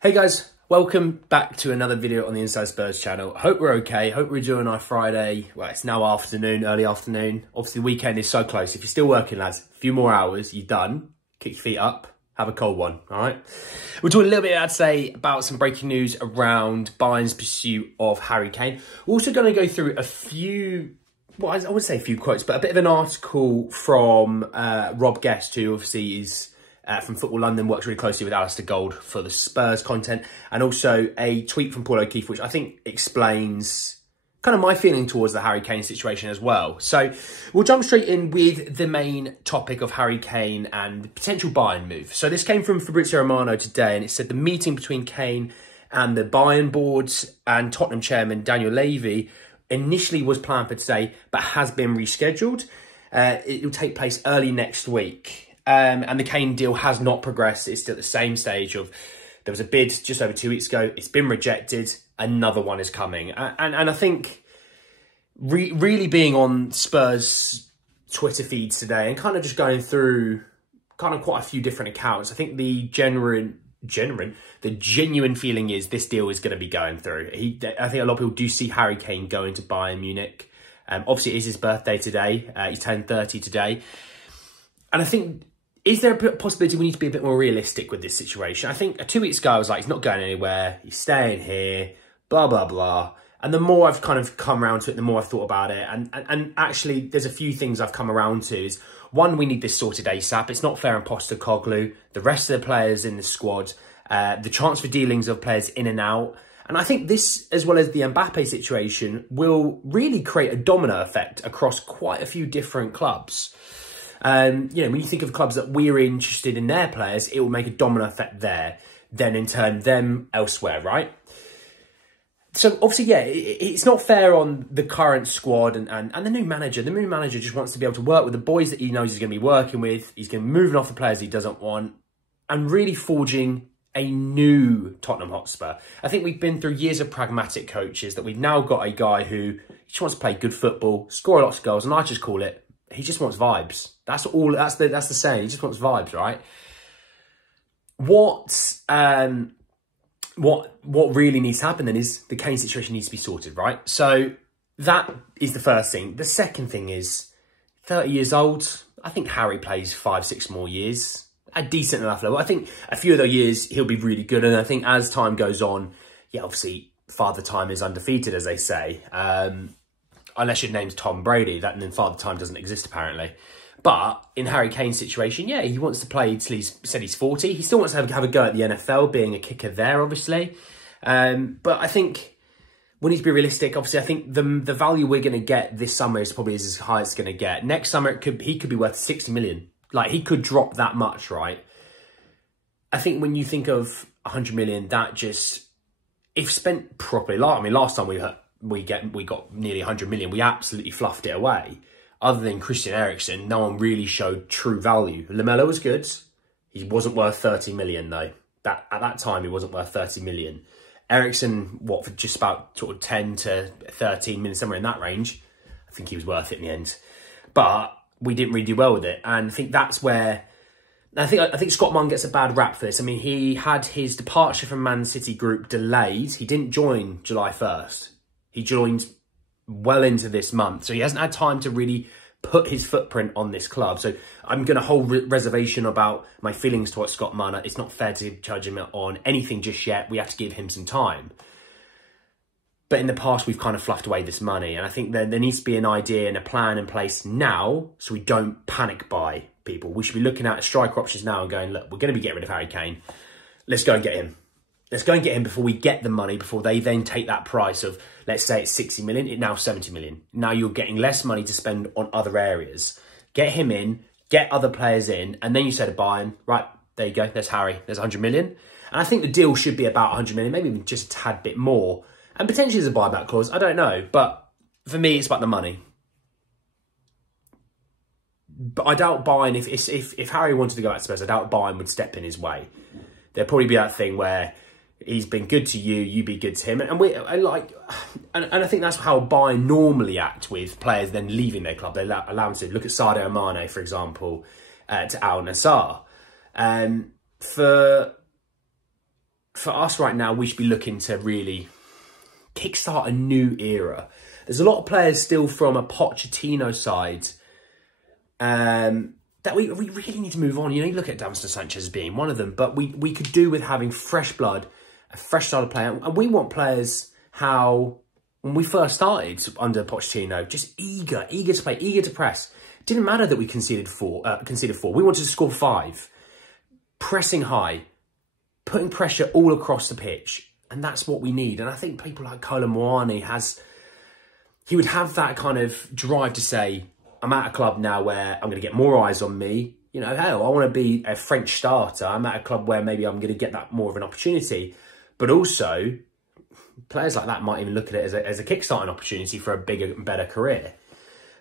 Hey guys, welcome back to another video on the Inside Spurs channel. Hope we're okay, hope we're enjoying our Friday. Well, it's now afternoon, early afternoon. Obviously the weekend is so close. If you're still working, lads, a few more hours, you're done. Kick your feet up, have a cold one, all right? We'll talk a little bit, I'd say, about some breaking news around Bayern's pursuit of Harry Kane. We're also going to go through a few, well, I wouldn't say a few quotes, but a bit of an article from Rob Guest, who obviously is from Football London, works really closely with Alistair Gold for the Spurs content, and also a tweet from Paul O'Keefe, which I think explains kind of my feeling towards the Harry Kane situation as well. So we'll jump straight in with the main topic of Harry Kane and the potential Bayern move. So this came from Fabrizio Romano today, and it said the meeting between Kane and the Bayern boards and Tottenham chairman Daniel Levy initially was planned for today, but has been rescheduled. It will take place early next week. And the Kane deal has not progressed. It's still at the same stage of, there was a bid just over 2 weeks ago. It's been rejected. Another one is coming. And I think really being on Spurs Twitter feeds today and kind of just going through kind of quite a few different accounts, I think the genuine feeling is this deal is going to be going through. I think a lot of people do see Harry Kane going to Bayern Munich. Obviously, it is his birthday today. He's turned 30 today. And I think, is there a possibility we need to be a bit more realistic with this situation? I think 2 weeks ago, I was like, he's not going anywhere. He's staying here, blah, blah, blah. And the more I've kind of come around to it, the more I've thought about it. And actually, there's a few things I've come around to. Is one, we need this sorted ASAP. It's not fair on Postecoglou, the rest of the players in the squad, the transfer dealings of players in and out. And I think this, as well as the Mbappe situation, will really create a domino effect across quite a few different clubs. When you think of clubs that we're interested in their players, it will make a domino effect there. Then in turn, them elsewhere, right? So obviously, yeah, it's not fair on the current squad and the new manager. The new manager just wants to be able to work with the boys that he knows he's going to be working with. He's going to be moving off the players he doesn't want and really forging a new Tottenham Hotspur. I think we've been through years of pragmatic coaches, that we've now got a guy who just wants to play good football, score lots of goals, and I just call it, he just wants vibes. That's all. That's the saying. He just wants vibes, right? What really needs to happen then is the Kane situation needs to be sorted, right? So that is the first thing. The second thing is 30 years old. I think Harry plays 5-6 more years at a decent enough level. I think a few of those years he'll be really good, and I think as time goes on, yeah, obviously Father Time is undefeated, as they say. Unless your name's Tom Brady, then Father Time doesn't exist apparently. But in Harry Kane's situation, yeah, he wants to play till he's 40. He still wants to have a go at the NFL, being a kicker there, obviously. But I think we need to be realistic. Obviously, I think the value we're going to get this summer is probably as high as it's going to get. Next summer, he could be worth 60 million. Like, he could drop that much, right? I think when you think of 100 million, that just, if spent properly, last time we got nearly 100 million. We absolutely fluffed it away. Other than Christian Eriksen, no one really showed true value. Lamela was good. He wasn't worth 30 million though. At that time, he wasn't worth 30 million. Eriksen, for just about sort of 10 to 13 million, somewhere in that range. I think he was worth it in the end. But we didn't really do well with it. And I think that's where, I think Scott Munn gets a bad rap for this. I mean, he had his departure from Man City group delayed. He didn't join July 1st. He joined well into this month. So he hasn't had time to really put his footprint on this club. So I'm going to hold reservation about my feelings towards Scott Munn. It's not fair to judge him on anything just yet. We have to give him some time. But in the past, we've kind of fluffed away this money. And I think there needs to be an idea and a plan in place now so we don't panic buy people. We should be looking at striker options now and going, look, we're going to be getting rid of Harry Kane. Let's go and get him. Let's go and get him before we get the money, before they then take that price of, let's say it's 60 million, it's now 70 million. Now you're getting less money to spend on other areas. Get him in, get other players in, and then you say to Bayern, right, there you go, there's Harry, there's 100 million. And I think the deal should be about 100 million, maybe even just a tad bit more. And potentially there's a buyback clause, I don't know. But for me, it's about the money. But I doubt Bayern, if Harry wanted to go back to Spurs, I doubt Bayern would step in his way. There'd probably be that thing where he's been good to you, you be good to him. And I think that's how Bayern normally act with players then leaving their club. They allow them to. Look at Sadio Mane, for example, to Al Nassr. For for us right now, we should be looking to really kickstart a new era. There's a lot of players still from a Pochettino side that we really need to move on. You know, you look at Davinson Sanchez as being one of them, but we could do with having fresh blood, a fresh style of play. And we want players how, when we first started under Pochettino, just eager to play, eager to press. It didn't matter that we conceded four. We wanted to score 5. Pressing high, putting pressure all across the pitch. And that's what we need. And I think people like Kolo Muani he would have that kind of drive to say, I'm at a club now where I'm going to get more eyes on me. You know, hell, I want to be a French starter. I'm at a club where maybe I'm going to get that more of an opportunity. But also, players like that might even look at it as a kickstarting opportunity for a bigger and better career.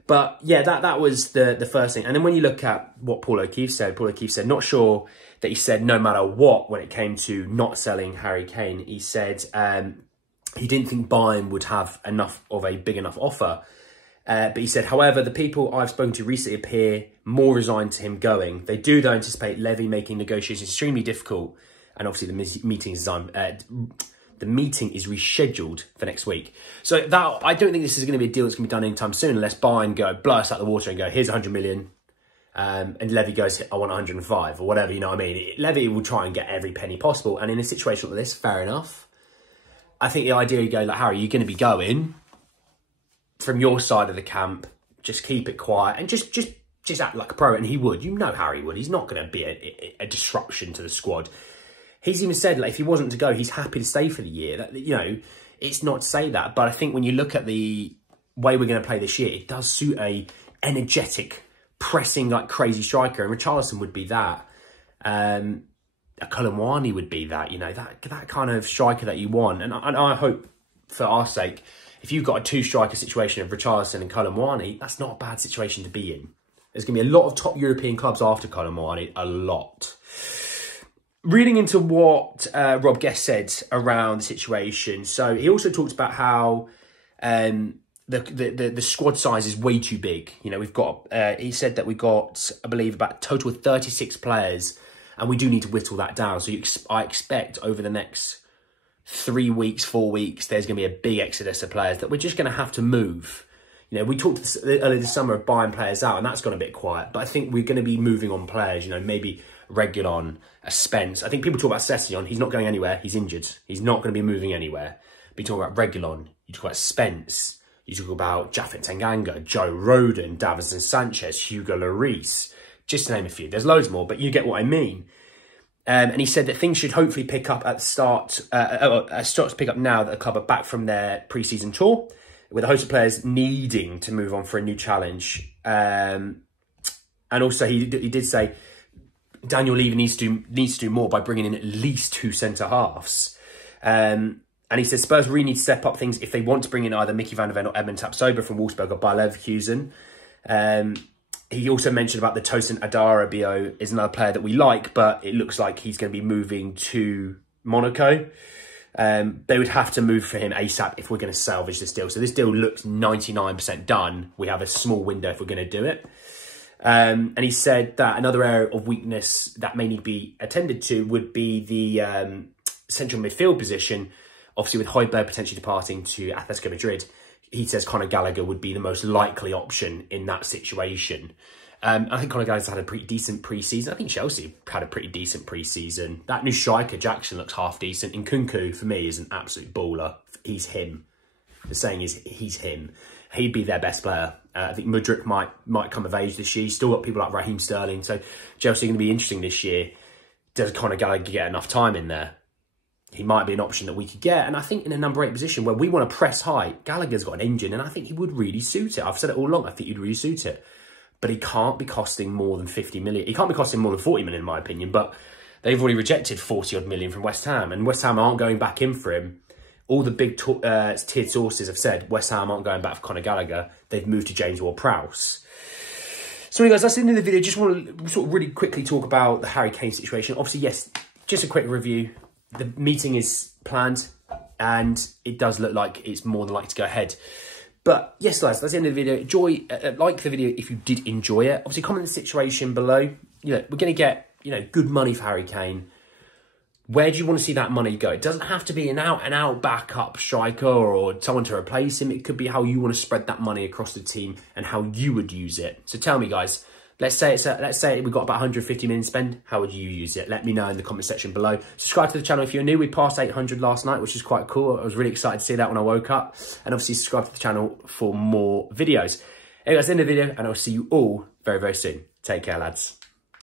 But yeah, that was the first thing. And then when you look at what Paul O'Keefe said, not sure that he said no matter what when it came to not selling Harry Kane. He said he didn't think Bayern would have enough of a big enough offer. But he said, however, the people I've spoken to recently appear more resigned to him going. They do, though, anticipate Levy making negotiations extremely difficult. And obviously the meeting is rescheduled for next week. So that I don't think this is going to be a deal that's going to be done anytime soon unless Bayern blow us out of the water and go, here's 100 million. And Levy goes, I want 105 or whatever, you know what I mean? Levy will try and get every penny possible. And in a situation like this, fair enough. I think the idea you go, like, Harry, you're going to be going from your side of the camp, just keep it quiet and just act like a pro. And he would, you know, Harry would. He's not going to be a disruption to the squad. He's even said, like, if he wasn't to go, he's happy to stay for the year. That, you know, it's not to say that, but I think when you look at the way we're going to play this year, it does suit a energetic, pressing like crazy striker, and Richarlison would be that. A Kolo Muani would be that, you know, that kind of striker that you want. And I hope, for our sake, if you've got a 2-striker situation of Richarlison and Kolo Muani, that's not a bad situation to be in. There's going to be a lot of top European clubs after Kolo Muani, a lot. Reading into what Rob Guest said around the situation, so he also talked about how the squad size is way too big. You know, we've got, he said that we've got, I believe, about a total of 36 players, and we do need to whittle that down. So I expect over the next 3 weeks, 4 weeks, there's going to be a big exodus of players that we're just going to have to move. You know, we talked earlier this summer of buying players out, and that's gone a bit quiet. But I think we're going to be moving on players, you know, maybe Reguilon, a Spence. I think people talk about Sessegnon. He's not going anywhere. He's injured. He's not going to be moving anywhere. But you talk about Reguilon, you talk about Spence, you talk about Japhet Tanganga, Joe Rodon, Davinson Sanchez, Hugo Lloris, just to name a few. There's loads more, but you get what I mean. And he said that things should hopefully pick up at the start, start to pick up now that the club are back from their pre-season tour, with a host of players needing to move on for a new challenge. And also he did say Daniel Levy needs to do more by bringing in at least 2 centre-halves. And he said Spurs really need to step up things if they want to bring in either Mickey van der Ven or Edmund Tapsoba from Wolfsburg or Bayer Leverkusen. He also mentioned about the Tosin Adarabioyo is another player that we like, but it looks like he's going to be moving to Monaco. They would have to move for him ASAP if we're going to salvage this deal. So this deal looks 99% done. We have a small window if we're going to do it. And he said that another area of weakness that may need to be attended to would be the central midfield position. Obviously, with Højbjerg potentially departing to Atletico Madrid, he says Conor Gallagher would be the most likely option in that situation. I think Conor Gallagher's had a pretty decent pre-season. I think Chelsea had a pretty decent pre-season. That new striker, Jackson, looks half decent. And Nkunku, for me, is an absolute baller. He's him. The saying is, he's him. He'd be their best player. I think Mudryk might come of age this year. He's still got people like Raheem Sterling. So Chelsea are going to be interesting this year. Does Conor Gallagher get enough time in there? He might be an option that we could get. And I think in a number 8 position where we want to press high, Gallagher's got an engine and I think he would really suit it. I've said it all along. I think he'd really suit it. But he can't be costing more than 50 million. He can't be costing more than 40 million in my opinion. But they've already rejected 40 odd million from West Ham. And West Ham aren't going back in for him. All the big tiered sources have said West Ham aren't going back for Conor Gallagher. They've moved to James Ward-Prowse. So anyway, guys, that's the end of the video. Just want to sort of really quickly talk about the Harry Kane situation. Obviously, yes, just a quick review. The meeting is planned and it does look like it's more than likely to go ahead. But yes, guys, that's the end of the video. Like the video if you did enjoy it. Obviously, comment the situation below. You know, we're going to get, you know, good money for Harry Kane. Where do you want to see that money go? It doesn't have to be an out-and-out backup striker or someone to replace him. It could be how you want to spread that money across the team and how you would use it. So tell me, guys, let's say we've got about 150 million spend. How would you use it? Let me know in the comment section below. Subscribe to the channel if you're new. We passed 800 last night, which is quite cool. I was really excited to see that when I woke up. And obviously subscribe to the channel for more videos. Anyway, that's the end of the video, and I'll see you all very, very soon. Take care, lads.